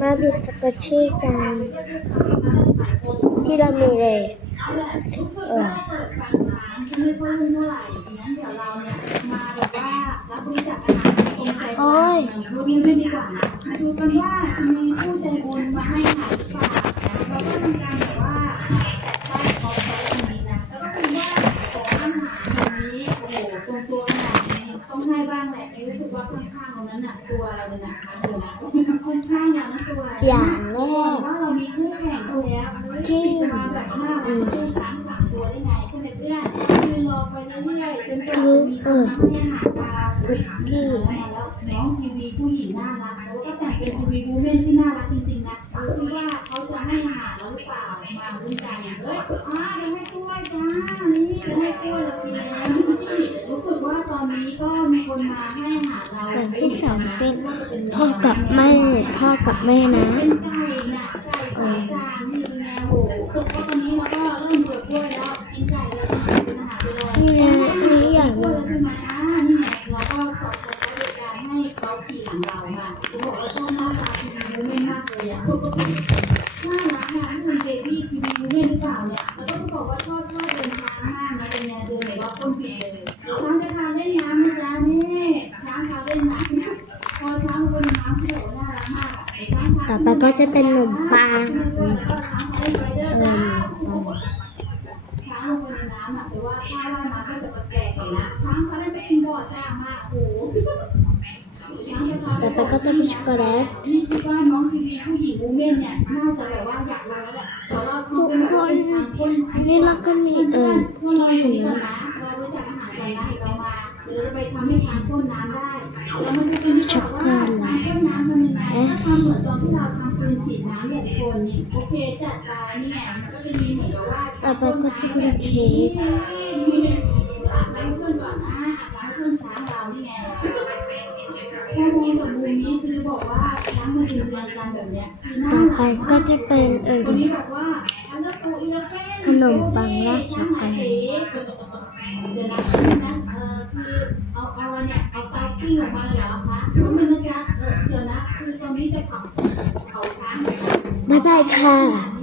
มาบิดสกอตชี่กัน ที่เรามีเลยเอองั้นเดี๋ยวเราเนี่ยมาแบบว่ารับบริจาคอาหารในกรมใจโอ้ยดูวิวไม่ดีกว่านะมาดูกันว่าจะมีผู้ใจบุญมาให้ค่ะหรือเปล่าเราก็ทำการแบบว่าแปะป้ายเขาไว้ตรงนี้นะแล้วก็คือว่าของอาหารวันนี้โอ้โหตรงตัวขนาดนี้ต้องให้บ้างแหละไม่รู้สึกว่าข้างๆตรงนั้นน่ะตัวอะไรเลยนะคะเดี๋ยวนะค่อนข้าง อย่างแรกที่คือเอคือรอไปเรื่อยๆจนกว่ามีคนมาให้อาหารปลาคุกกี้น้องทีวีผู้หญิงน่ารักแล้วก็แต่งเป็นทีวีบูเมนที่น่ารักจริงๆนะคือว่าเขาจะให้อาหาเราหรือเปล่ามาลุ้นกันเฮ้ยอ้าจะให้กล้วยจ้านี่จะให้กล้วยเรากินแล้วรู้สึกว่าต อนนี้ก็มีคนมาให้อาหารเราส่วนที่สองเป็นพ่อกับแม่พ่อกับแม่นะเป็นไก่น่ะไก่ไก่จานนี่เป็นไงโอ้โหคือว่าตอนนี้เราก็เริ่มเปิดด้วยแล้วกินไก่แล้วเป็นอาหารไปเลยนี่นะอันนี้อย่างหกล้วยนึ่งแล้วใช่ไหมอ่านี่ไงเราก็ตอบสนองโดยการให้เขาขี่หลังเราค่ะเขาบอกว่าต้องหน้าตาทีมนมากเลยอะน่ารักนะที่เป็นเบบี้ทีวีวูแมนหรือเปล่าเนี่ย ต่อไปก็จะเป็นขนมปังเออช้างลงไปในน้ำอะแต่ว่าถ้าว่ายน้ำก็จะแปลกๆหน่อยนะช้างเขาได้ไปกินบ่อจ้ามากโอ้โหช้างจะพาต่อไปก็จะเป็นช็อกโกแลตนี่คิดว่าน้องทีวีผู้หญิงวูเม่นเนี่ยน่าจะแบบว่าอยากรู้แล้วแหละแต่ว่าเขาเป็นคนช้างคนอันนี้เราก็มีเออเมื่อเราอยู่นี่ก่อนนะ เรารู้จักอาหารไปนะไปทำให้ช้างพ่นน้ำได้เรามาดูกันดีกว่าว่าช้างพ่นน้ำทำยังไงถ้าทำเหมือนตอนที่เราทำปืนฉีดน้ำเนี่ยคนนี่โอเคจัดไปเนี่มันก็จะมีเหมือนว่าต่อไปก็จะเป็นเค้กมีเนี่ยอาบน้ำเพื่อนก่อนนะอาบน้ำเพื่อนช้างเรานี่ไงข้อมูลกับมุมนี้คือบอกว่าต่อไปก็จะเป็นเออคนนี้บอกว่าอันนั้นโออีละแค่ขนมปังราดช็อกโกแลต ตอนนี้จะเผาเผาช้างบ๊ายบายค่ะ